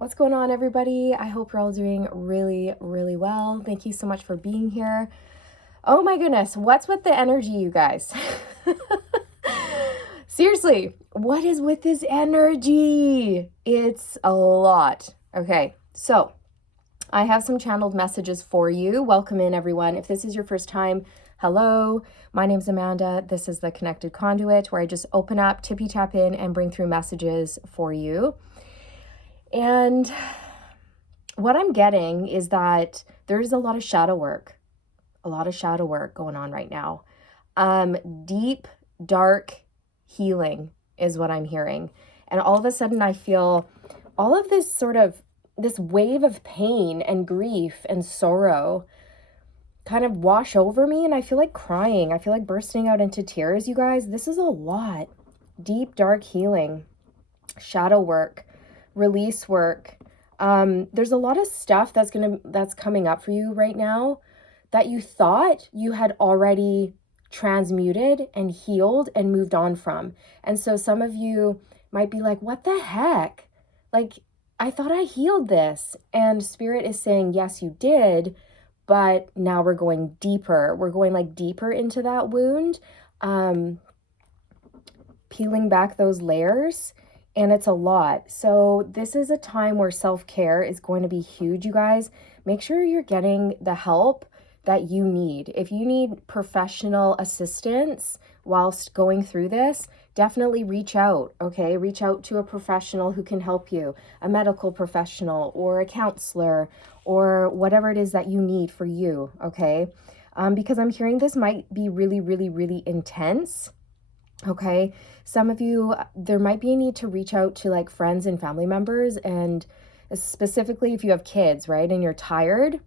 What's going on, everybody? I hope you're all doing really, really well. Thank you so much for being here. Oh my goodness, what's with the energy, you guys? Seriously, what is with this energy? It's a lot. Okay, so I have some channeled messages for you. Welcome in, everyone. If this is your first time, hello. My name's Amanda. This is the Connected Conduit, where I just open up, tippy tap in, and bring through messages for you. And what I'm getting is that there's a lot of shadow work going on right now. Deep, dark healing is what I'm hearing. And all of a sudden I feel all of this wave of pain and grief and sorrow kind of wash over me, and I feel like crying. I feel like bursting out into tears, you guys. This is a lot. Deep, dark healing, shadow work, release work. There's a lot of stuff that's coming up for you right now that you thought you had already transmuted and healed and moved on from. And so some of you might be like, what the heck? Like, I thought I healed this. And Spirit is saying, yes, you did, but now we're going deeper. We're going like deeper into that wound, peeling back those layers. And it's a lot. So this is a time where self-care is going to be huge, you guys. Make sure you're getting the help that you need. If you need professional assistance whilst going through this, definitely reach out, okay? Reach out to a professional who can help you, a medical professional or a counselor or whatever it is that you need for you, okay? Because I'm hearing this might be really, really, really intense. Okay, some of you, there might be a need to reach out to like friends and family members, and specifically if you have kids, right? And you're tired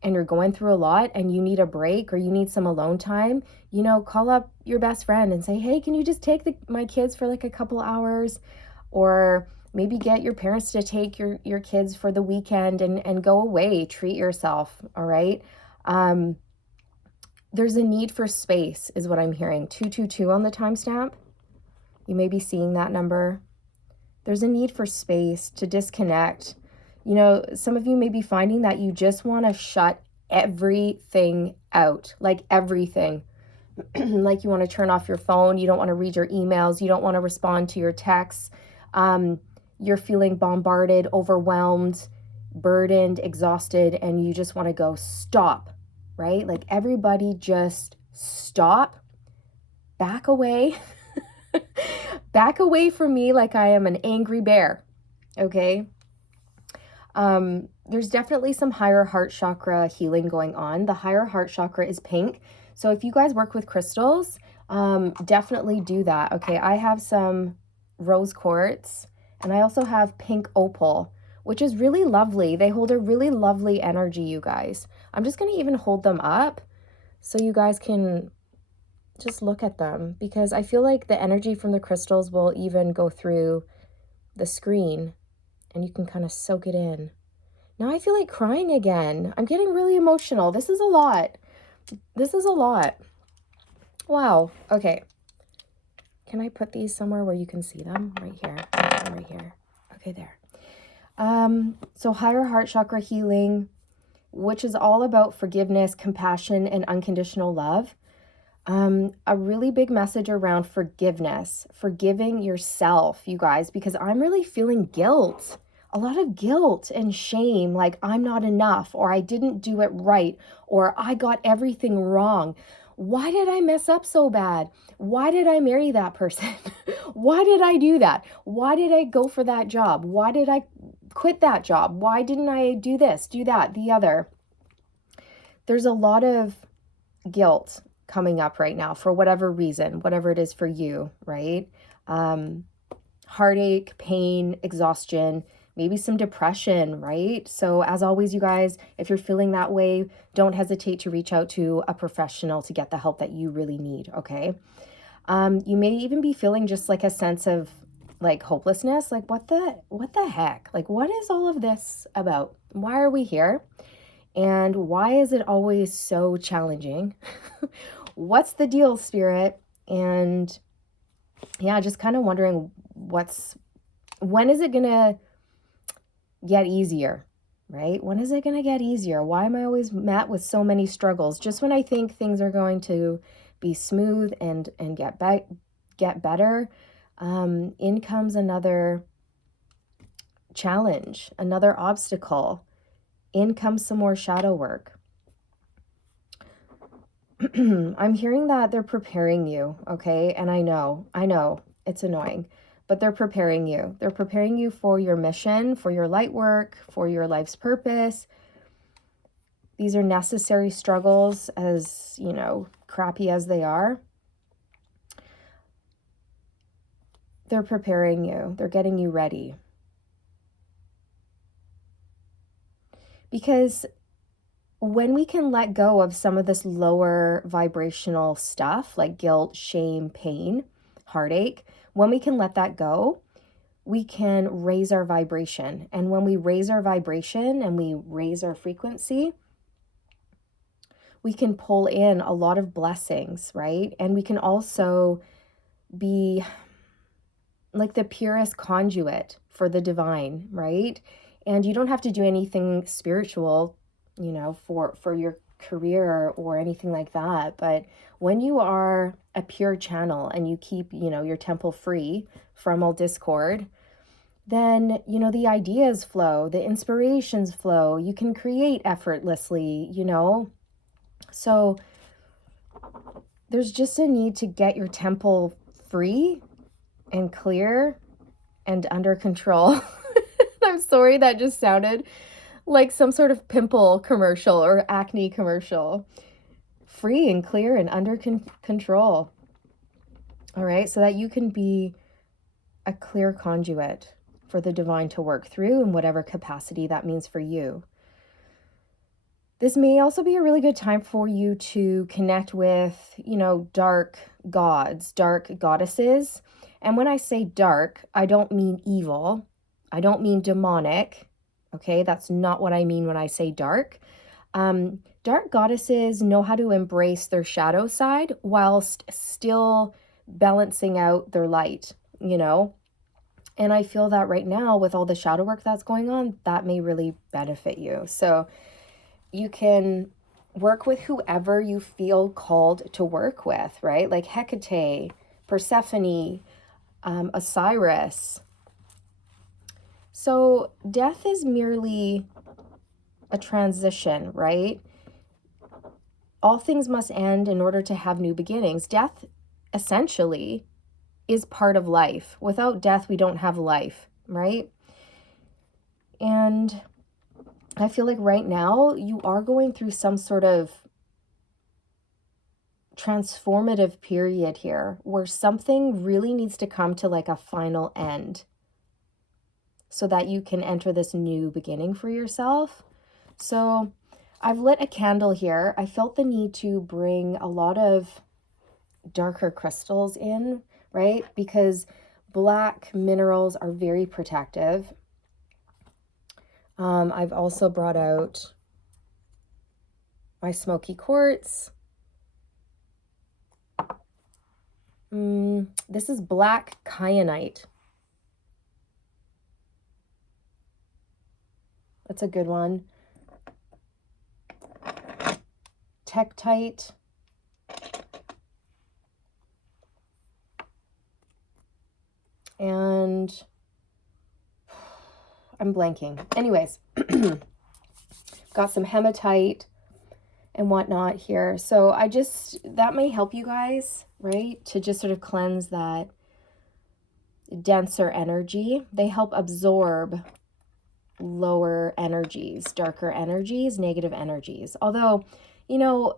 and you're going through a lot and you need a break or you need some alone time, call up your best friend and say, hey, can you just take my kids for like a couple hours? Or maybe get your parents to take your kids for the weekend and go away, treat yourself, all right? There's a need for space is what I'm hearing. 222 on the timestamp. You may be seeing that number. There's a need for space to disconnect. Some of you may be finding that you just want to shut everything out, like everything. Like you want to turn off your phone. You don't want to read your emails. You don't want to respond to your texts. You're feeling bombarded, overwhelmed, burdened, exhausted, and you just want to go stop. Right? Like everybody just stop, back away, back away from me like I am an angry bear, okay? There's definitely some higher heart chakra healing going on. The higher heart chakra is pink. So if you guys work with crystals, definitely do that, okay? I have some rose quartz and I also have pink opal, which is really lovely. They hold a really lovely energy, you guys. I'm just going to even hold them up so you guys can just look at them, because I feel like the energy from the crystals will even go through the screen and you can kind of soak it in. Now I feel like crying again. I'm getting really emotional. This is a lot. This is a lot. Wow. Okay. Can I put these somewhere where you can see them? Right here. Right here. Okay, there. So higher heart chakra healing, which is all about forgiveness, compassion, and unconditional love. A really big message around forgiveness, forgiving yourself, you guys, because I'm really feeling guilt, a lot of guilt and shame, like I'm not enough, or I didn't do it right, or I got everything wrong. Why did I mess up so bad? Why did I marry that person? Why did I do that? Why did I go for that job? Why did I quit that job? Why didn't I do this, do that, the other? There's a lot of guilt coming up right now for whatever reason, whatever it is for you, right? Heartache, pain, exhaustion, maybe some depression, right? So as always, you guys, if you're feeling that way, don't hesitate to reach out to a professional to get the help that you really need, okay? You may even be feeling just like a sense of like hopelessness, like what the heck? Like what is all of this about? Why are we here? And why is it always so challenging? What's the deal, Spirit? And yeah, just kind of wondering when is it gonna get easier, right? When is it going to get easier? Why am I always met with so many struggles? Just when I think things are going to be smooth and get better, in comes another challenge, another obstacle. In comes some more shadow work. I'm hearing that they're preparing you, okay? And I know, it's annoying, but they're preparing you. They're preparing you for your mission, for your light work, for your life's purpose. These are necessary struggles, as, you know, crappy as they are. They're preparing you. They're getting you ready. Because when we can let go of some of this lower vibrational stuff like guilt, shame, pain, heartache, when we can let that go, we can raise our vibration. And when we raise our vibration and we raise our frequency, we can pull in a lot of blessings, right? And we can also be like the purest conduit for the divine, right? And you don't have to do anything spiritual, you know, for your career or anything like that. But when you are a pure channel and you keep, you know, your temple free from all discord, then, you know, the ideas flow, the inspirations flow, you can create effortlessly, you know. So there's just a need to get your temple free and clear and under control. I'm sorry, that just sounded like some sort of pimple commercial or acne commercial. Free and clear and under control. All right, so that you can be a clear conduit for the divine to work through in whatever capacity that means for you. This may also be a really good time for you to connect with, you know, dark gods, dark goddesses. And when I say dark, I don't mean evil. I don't mean demonic. Okay, that's not what I mean when I say dark. Dark goddesses know how to embrace their shadow side whilst still balancing out their light, you know. And I feel that right now with all the shadow work that's going on, that may really benefit you. So you can work with whoever you feel called to work with, right? Like Hecate, Persephone, Osiris. So death is merely a transition, right? All things must end in order to have new beginnings. Death essentially is part of life. Without death, we don't have life, right? And I feel like right now you are going through some sort of transformative period here where something really needs to come to like a final end so that you can enter this new beginning for yourself. So I've lit a candle here. I felt the need to bring a lot of darker crystals in, right? Because black minerals are very protective. I've also brought out my smoky quartz. This is black kyanite. That's a good one. Tektite. And I'm blanking. Anyways, got some hematite and whatnot here. So that may help you guys, right? To just sort of cleanse that denser energy. They help absorb lower energies, darker energies, negative energies. Although, you know,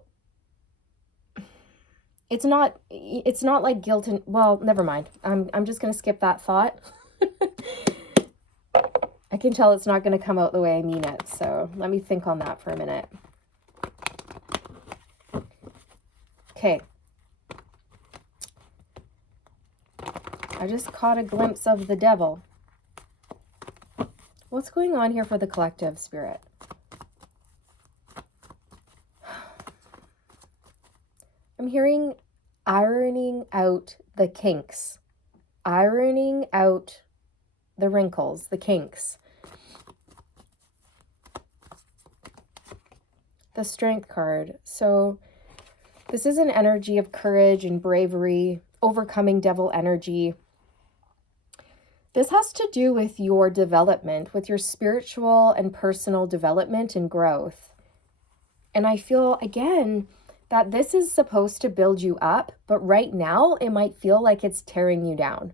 it's not like guilt and, well, never mind. I'm just going to skip that thought. I can tell it's not going to come out the way I mean it. So let me think on that for a minute. Okay. I just caught a glimpse of the devil. What's going on here for the collective, Spirit? I'm hearing ironing out the kinks, ironing out the wrinkles, the kinks. The Strength card. So this is an energy of courage and bravery, overcoming devil energy. This has to do with your development, with your spiritual and personal development and growth. And I feel, again, that this is supposed to build you up, but right now it might feel like it's tearing you down.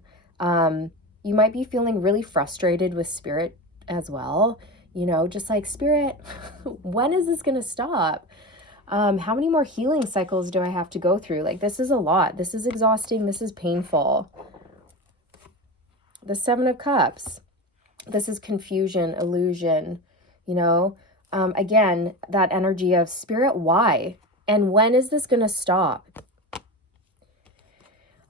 You might be feeling really frustrated with spirit as well. You know, just like, Spirit, when is this going to stop? How many more healing cycles do I have to go through? Like, this is a lot. This is exhausting. This is painful. The Seven of Cups. This is confusion, illusion, you know. Again, that energy of spirit, why? And when is this going to stop?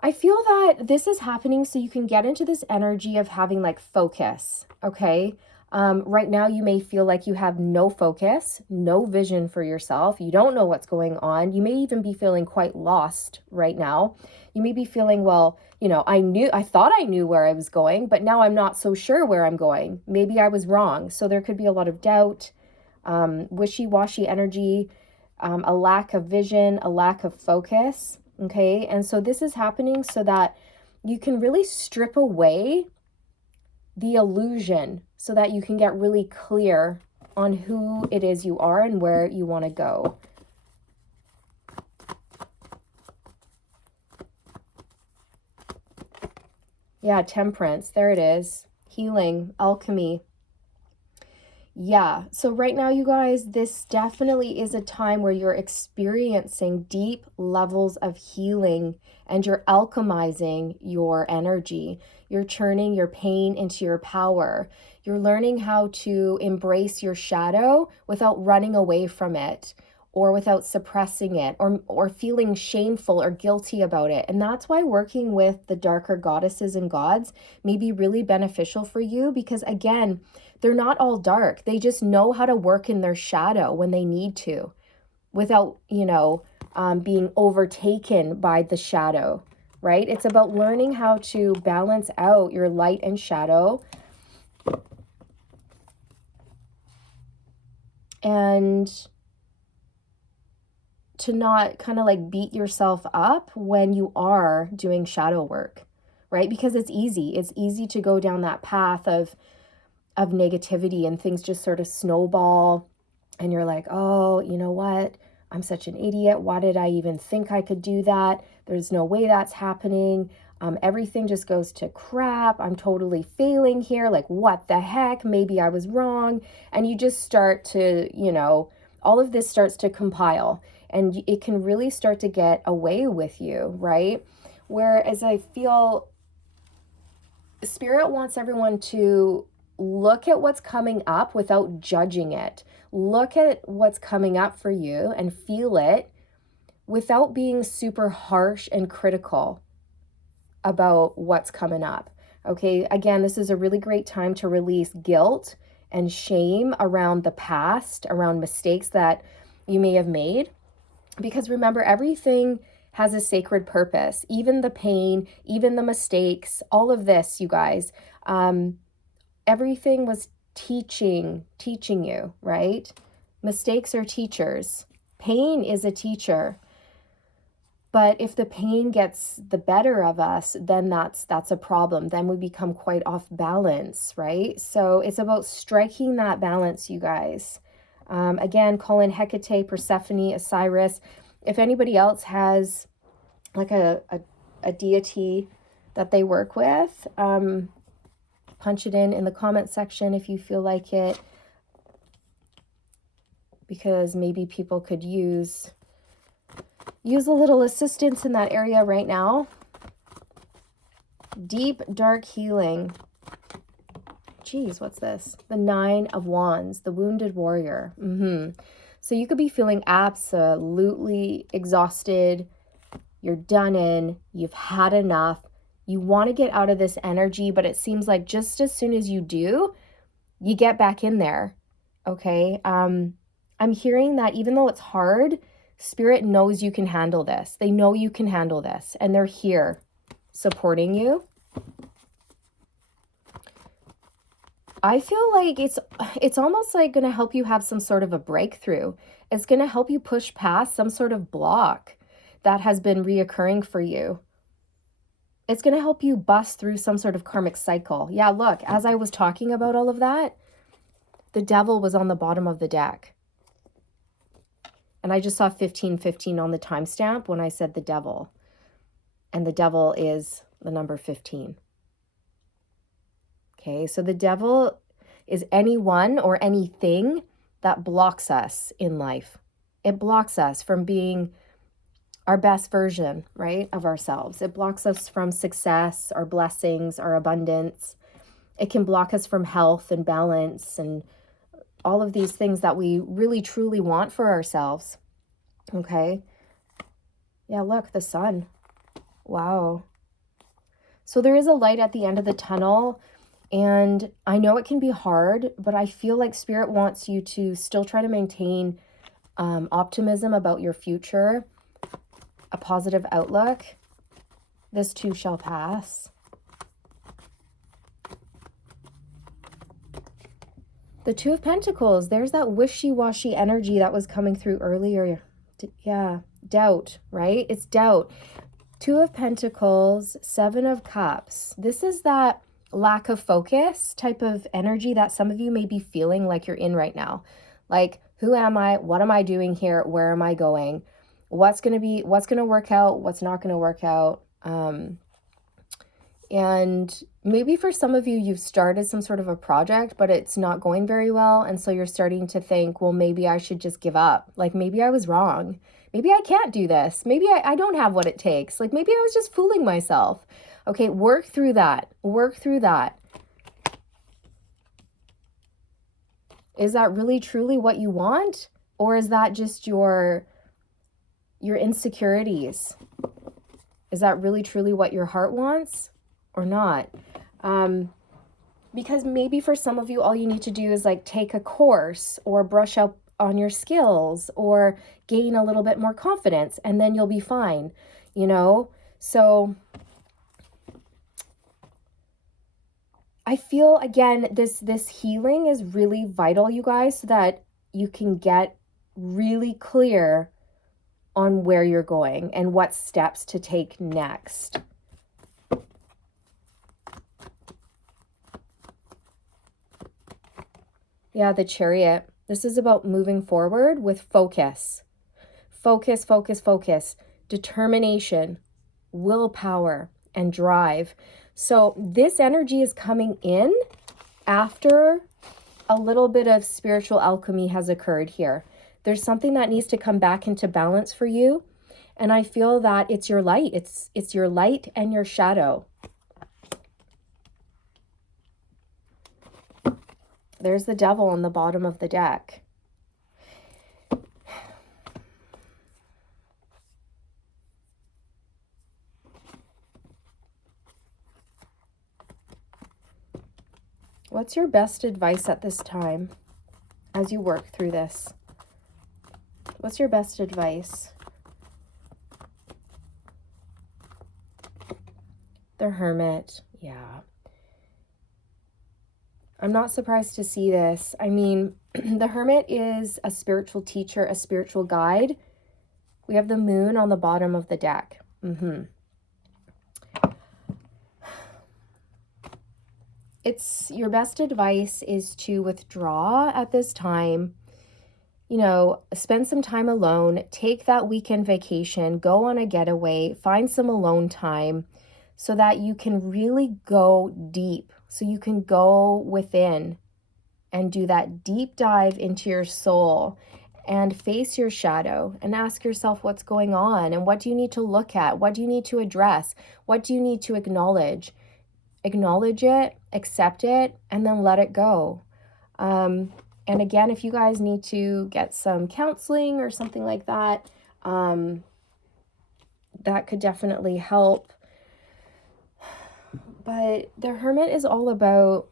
I feel that this is happening so you can get into this energy of having like focus, okay? Right now, you may feel like you have no focus, no vision for yourself. You don't know what's going on. You may even be feeling quite lost right now. You may be feeling, well, you know, I thought I knew where I was going, but now I'm not so sure where I'm going. Maybe I was wrong. So there could be a lot of doubt, wishy-washy energy, a lack of vision, a lack of focus, okay? And so this is happening so that you can really strip away the illusion so that you can get really clear on who it is you are and where you want to go. Yeah, Temperance, there it is. Healing, alchemy. Yeah, so right now, you guys, this definitely is a time where you're experiencing deep levels of healing and you're alchemizing your energy. You're turning your pain into your power. You're learning how to embrace your shadow without running away from it or without suppressing it or feeling shameful or guilty about it. And that's why working with the darker goddesses and gods may be really beneficial for you because, again, they're not all dark. They just know how to work in their shadow when they need to without, you know, being overtaken by the shadow, right? It's about learning how to balance out your light and shadow and to not kind of like beat yourself up when you are doing shadow work, right? Because it's easy. It's easy to go down that path of negativity and things just sort of snowball and you're like, oh, you know what? I'm such an idiot. Why did I even think I could do that? There's no way that's happening. Everything just goes to crap. I'm totally failing here. Like, what the heck? Maybe I was wrong. And you just start to, you know, all of this starts to compile and it can really start to get away with you, right? Whereas I feel Spirit wants everyone to look at what's coming up without judging it. Look at what's coming up for you and feel it without being super harsh and critical about what's coming up. Okay, again, this is a really great time to release guilt and shame around the past, around mistakes that you may have made. Because remember, everything has a sacred purpose, even the pain, even the mistakes, all of this, you guys. Everything was teaching you, right? Mistakes are teachers. Pain is a teacher. But if the pain gets the better of us, then that's a problem. Then we become quite off balance, right? So it's about striking that balance, you guys. Again, call in Hecate, Persephone, Osiris. If anybody else has like a deity that they work with, punch it in the comment section if you feel like it, because maybe people could use a little assistance in that area right now. Deep, dark healing. Geez, what's this? The Nine of Wands, the Wounded Warrior. So you could be feeling absolutely exhausted. You're done in. You've had enough. You want to get out of this energy, but it seems like just as soon as you do, you get back in there. Okay? I'm hearing that even though it's hard, Spirit knows you can handle this. They know you can handle this, and they're here supporting you. I feel like it's almost like going to help you have some sort of a breakthrough. It's going to help you push past some sort of block that has been reoccurring for you. It's going to help you bust through some sort of karmic cycle. Yeah, look, as I was talking about all of that, the devil was on the bottom of the deck. And I just saw 1515 on the timestamp when I said the devil. And the devil is the number 15. Okay, so the devil is anyone or anything that blocks us in life. It blocks us from being our best version, right, of ourselves. It blocks us from success, our blessings, our abundance. It can block us from health and balance and all of these things that we really truly want for ourselves. Okay. Yeah, look, the sun. Wow. So there is a light at the end of the tunnel, and I know it can be hard, but I feel like Spirit wants you to still try to maintain optimism about your future, a positive outlook. This too shall pass. The Two of Pentacles, there's that wishy-washy energy that was coming through earlier. Yeah, doubt, right? It's doubt. Two of Pentacles, Seven of Cups. This is that lack of focus type of energy that some of you may be feeling like you're in right now. Like, who am I? What am I doing here? Where am I going? What's going to work out? What's not going to work out? And maybe for some of you, you've started some sort of a project, but it's not going very well. And so you're starting to think, well, maybe I should just give up. Like, maybe I was wrong. Maybe I can't do this. Maybe I don't have what it takes. Like, maybe I was just fooling myself. Okay, work through that. Work through that. Is that really truly what you want? Or is that just your insecurities? Is that really truly what your heart wants or not? Because maybe for some of you, all you need to do is like take a course or brush up on your skills or gain a little bit more confidence, and then you'll be fine, you know? So I feel, again, this healing is really vital, you guys, so that you can get really clear on where you're going and what steps to take next. Yeah, the Chariot. This is about moving forward with focus. Focus, focus, focus. Determination, willpower, and drive. So this energy is coming in after a little bit of spiritual alchemy has occurred here. There's something that needs to come back into balance for you. And I feel that it's your light. It's your light and your shadow. There's the devil on the bottom of the deck. What's your best advice at this time as you work through this? What's your best advice? The Hermit. Yeah. I'm not surprised to see this. I mean, the Hermit is a spiritual teacher, a spiritual guide. We have the Moon on the bottom of the deck. It's your best advice is to withdraw at this time. You know, spend some time alone, take that weekend vacation, go on a getaway, find some alone time so that you can really go deep, so you can go within and do that deep dive into your soul and face your shadow and ask yourself what's going on and what do you need to look at? What do you need to address? What do you need to acknowledge? Acknowledge it, accept it, and then let it go. And again, if you guys need to get some counseling or something like that, that could definitely help. But the Hermit is all about,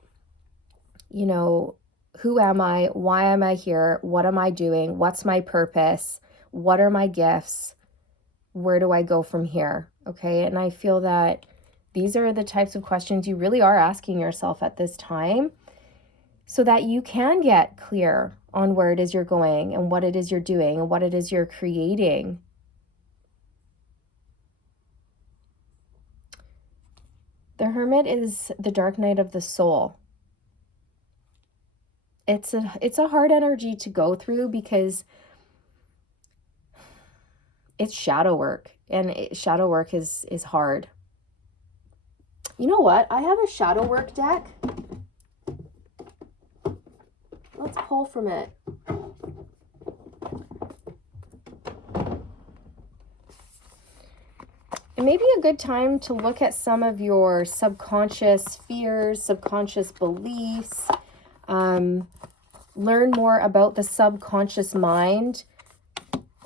you know, who am I? Why am I here? What am I doing? What's my purpose? What are my gifts? Where do I go from here? Okay, and I feel that these are the types of questions you really are asking yourself at this time. so that you can get clear on where it is you're going and what it is you're doing and what it is you're creating. The Hermit is the dark night of the soul. It's a hard energy to go through because it's shadow work, and shadow work is hard. You know what? I have a shadow work deck. Let's pull from it. It may be a good time to look at some of your subconscious fears, subconscious beliefs, learn more about the subconscious mind,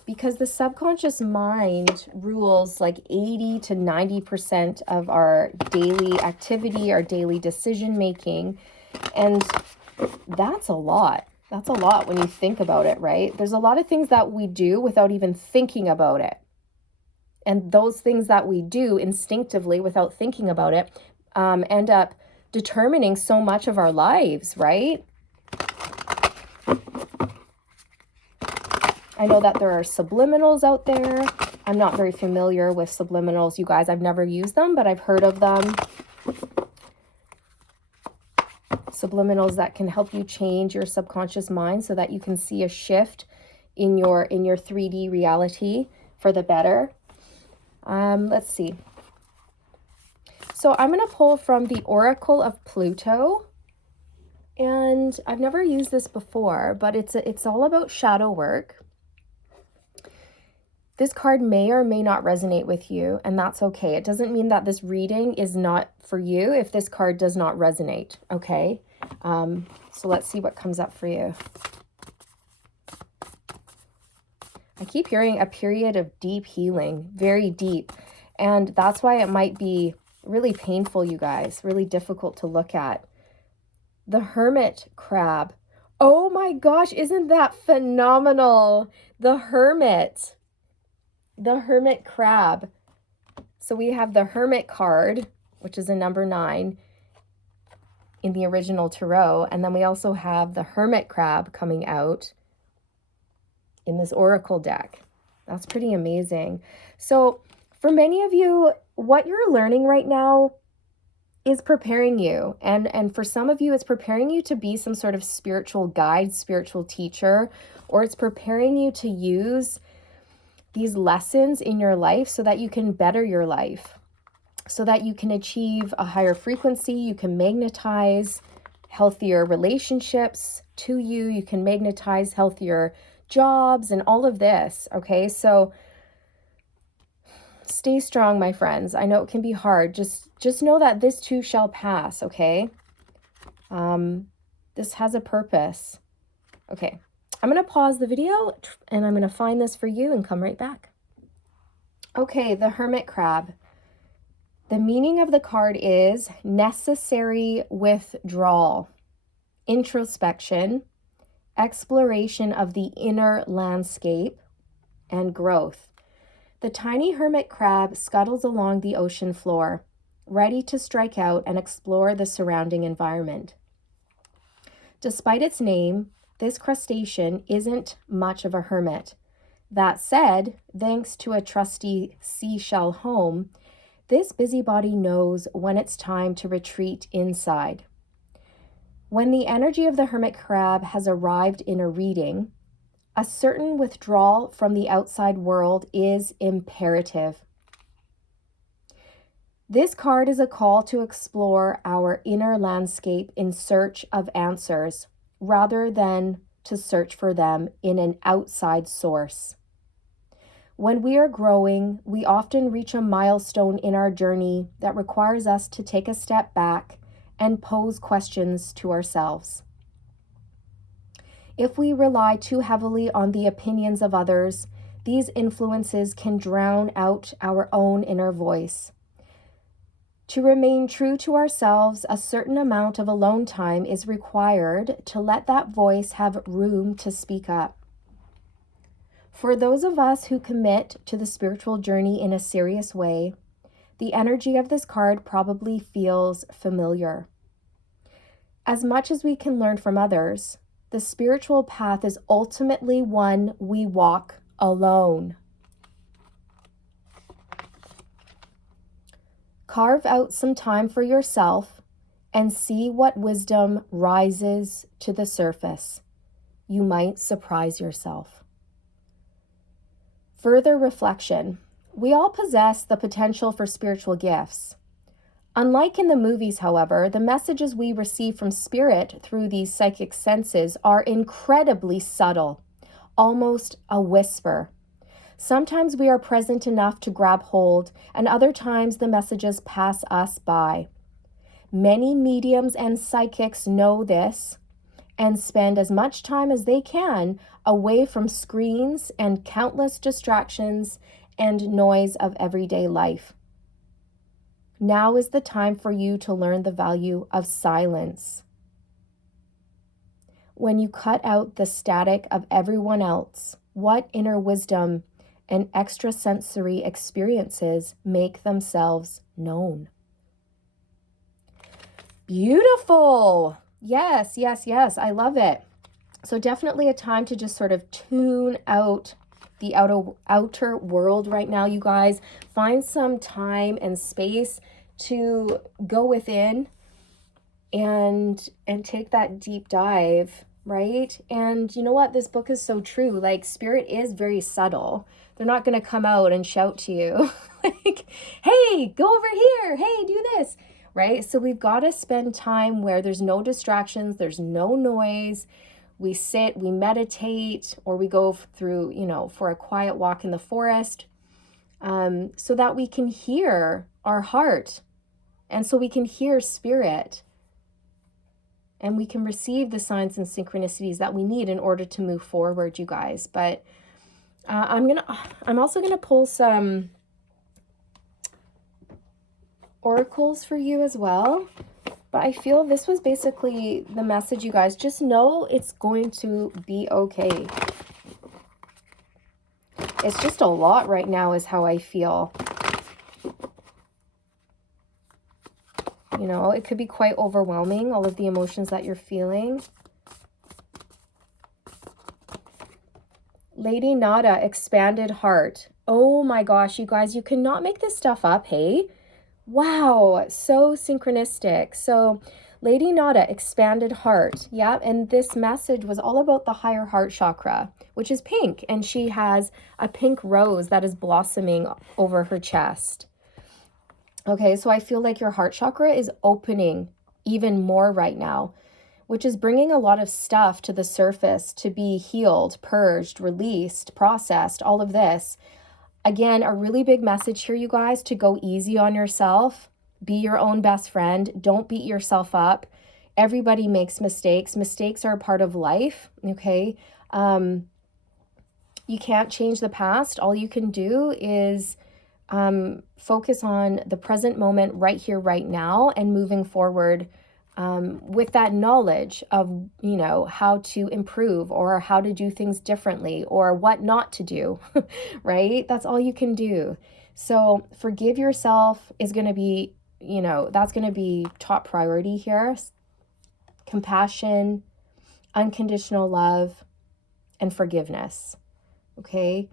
because the subconscious mind rules like 80 to 90% of our daily activity, our daily decision making. And that's a lot. That's a lot when you think about it, right? There's a lot of things that we do without even thinking about it. And those things that we do instinctively without thinking about it end up determining so much of our lives, right? I know that there are subliminals out there. I'm not very familiar with subliminals, you guys. I've never used them, but I've heard of them. Subliminals that can help you change your subconscious mind so that you can see a shift in your 3D reality for the better. Let's see. So I'm going to pull from the Oracle of Pluto. And I've never used this before, but it's all about shadow work. This card may or may not resonate with you, and that's okay. It doesn't mean that this reading is not for you if this card does not resonate, okay? So let's see what comes up for you. I keep hearing a period of deep healing, very deep. And that's why it might be really painful, you guys, really difficult to look at. The Hermit Crab. Oh my gosh, isn't that phenomenal? The Hermit Crab. So we have the Hermit card, which is a number 9 in the original tarot. And then we also have the Hermit Crab coming out in this Oracle deck. That's pretty amazing. So for many of you, what you're learning right now is preparing you. And for some of you, it's preparing you to be some sort of spiritual guide, spiritual teacher, or it's preparing you to use these lessons in your life so that you can better your life, so that you can achieve a higher frequency, you can magnetize healthier relationships to you, you can magnetize healthier jobs and all of this, okay? So stay strong, my friends. I know it can be hard. Just know that this too shall pass, okay? This has a purpose. Okay, I'm going to pause the video and I'm going to find this for you and come right back. Okay, the Hermit Crab. The meaning of the card is necessary withdrawal, introspection, exploration of the inner landscape, and growth. The tiny hermit crab scuttles along the ocean floor, ready to strike out and explore the surrounding environment. Despite its name, this crustacean isn't much of a hermit. That said, thanks to a trusty seashell home, this busybody knows when it's time to retreat inside. When the energy of the hermit crab has arrived in a reading, a certain withdrawal from the outside world is imperative. This card is a call to explore our inner landscape in search of answers, rather than to search for them in an outside source. When we are growing, we often reach a milestone in our journey that requires us to take a step back and pose questions to ourselves. If we rely too heavily on the opinions of others, these influences can drown out our own inner voice. To remain true to ourselves, a certain amount of alone time is required to let that voice have room to speak up. For those of us who commit to the spiritual journey in a serious way, the energy of this card probably feels familiar. As much as we can learn from others, the spiritual path is ultimately one we walk alone. Carve out some time for yourself and see what wisdom rises to the surface. You might surprise yourself. Further reflection. We all possess the potential for spiritual gifts. Unlike in the movies, however, the messages we receive from spirit through these psychic senses are incredibly subtle, almost a whisper. Sometimes we are present enough to grab hold, and other times the messages pass us by. Many mediums and psychics know this and spend as much time as they can away from screens and countless distractions and noise of everyday life. Now is the time for you to learn the value of silence. When you cut out the static of everyone else, what inner wisdom and extrasensory experiences make themselves known? Beautiful. Yes, yes, yes. I love it. So definitely a time to just sort of tune out the outer world right now, you guys. Find some time and space to go within and take that deep dive, right? And you know what? This book is so true. Like, spirit is very subtle. They're not going to come out and shout to you like, hey, go over here. Hey, do this, right? So we've got to spend time where there's no distractions, there's no noise. We sit, we meditate, or we go through, for a quiet walk in the forest, so that we can hear our heart, and so we can hear spirit, and we can receive the signs and synchronicities that we need in order to move forward, you guys. But I'm also gonna pull some oracles for you as well. But I feel this was basically the message, you guys. Just know it's going to be okay. It's just a lot right now is how I feel. It could be quite overwhelming, all of the emotions that you're feeling. Lady Nada, expanded heart. Oh my gosh, you guys, you cannot make this stuff up, hey? Wow, so synchronistic. So Lady Nada, expanded heart. Yeah, and this message was all about the higher heart chakra, which is pink. And she has a pink rose that is blossoming over her chest. Okay, so I feel like your heart chakra is opening even more right now, which is bringing a lot of stuff to the surface to be healed, purged, released, processed, all of this. Again, a really big message here, you guys, to go easy on yourself. Be your own best friend. Don't beat yourself up. Everybody makes mistakes. Mistakes are a part of life, okay? You can't change the past. All you can do is focus on the present moment right here, right now, and moving forward with that knowledge of, how to improve or how to do things differently or what not to do, right? That's all you can do. So forgive yourself is going to be, that's going to be top priority here. Compassion, unconditional love, and forgiveness. Okay.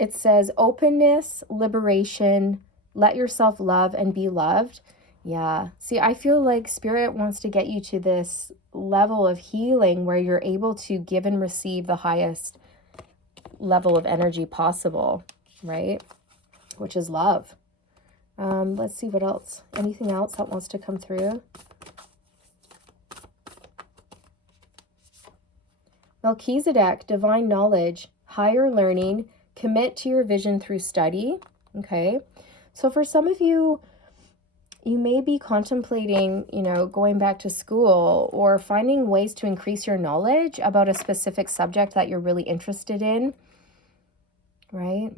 It says openness, liberation, let yourself love and be loved. Yeah. See, I feel like spirit wants to get you to this level of healing where you're able to give and receive the highest level of energy possible, right? Which is love. Let's see what else. Anything else that wants to come through? Melchizedek, divine knowledge, higher learning, commit to your vision through study. Okay. So for some of you, you may be contemplating, going back to school or finding ways to increase your knowledge about a specific subject that you're really interested in, right?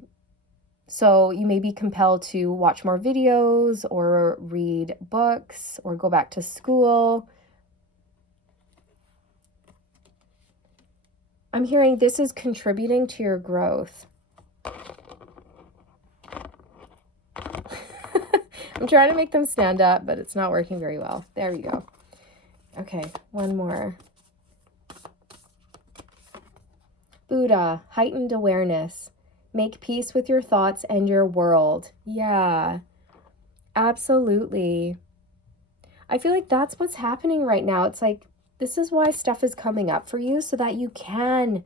So you may be compelled to watch more videos or read books or go back to school. I'm hearing this is contributing to your growth. I'm trying to make them stand up, but it's not working very well. There we go. Okay, one more. Buddha, heightened awareness. Make peace with your thoughts and your world. Yeah, absolutely. I feel like that's what's happening right now. It's like, this is why stuff is coming up for you, so that you can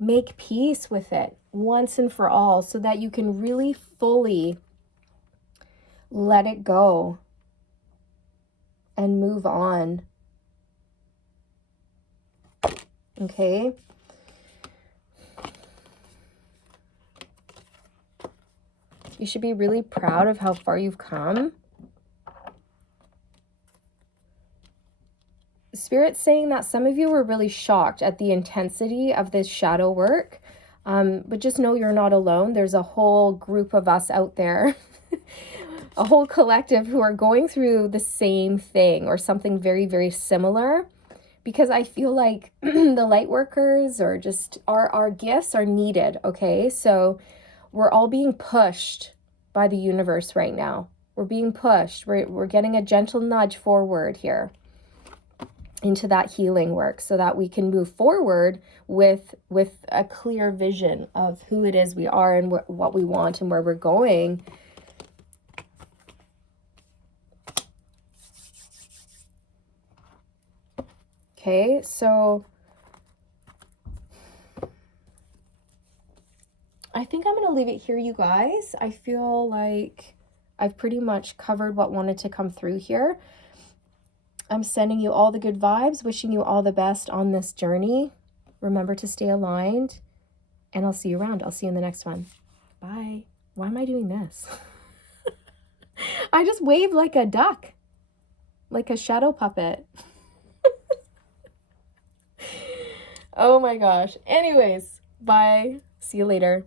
make peace with it once and for all, so that you can really fully let it go and move on. Okay? You should be really proud of how far you've come. Spirit's saying that some of you were really shocked at the intensity of this shadow work. But just know you're not alone. There's a whole group of us out there, a whole collective who are going through the same thing or something very, very similar. Because I feel like the light workers or just our gifts are needed, okay? So we're all being pushed by the universe right now. We're being pushed. We're getting a gentle nudge forward here into that healing work, so that we can move forward with a clear vision of who it is we are and what we want and where we're going. Okay, so I think I'm going to leave it here, you guys. I feel like I've pretty much covered what wanted to come through here. I'm sending you all the good vibes, wishing you all the best on this journey. Remember to stay aligned, and I'll see you around. I'll see you in the next one. Bye. Why am I doing this? I just wave like a duck, like a shadow puppet. Oh my gosh. Anyways, bye. See you later.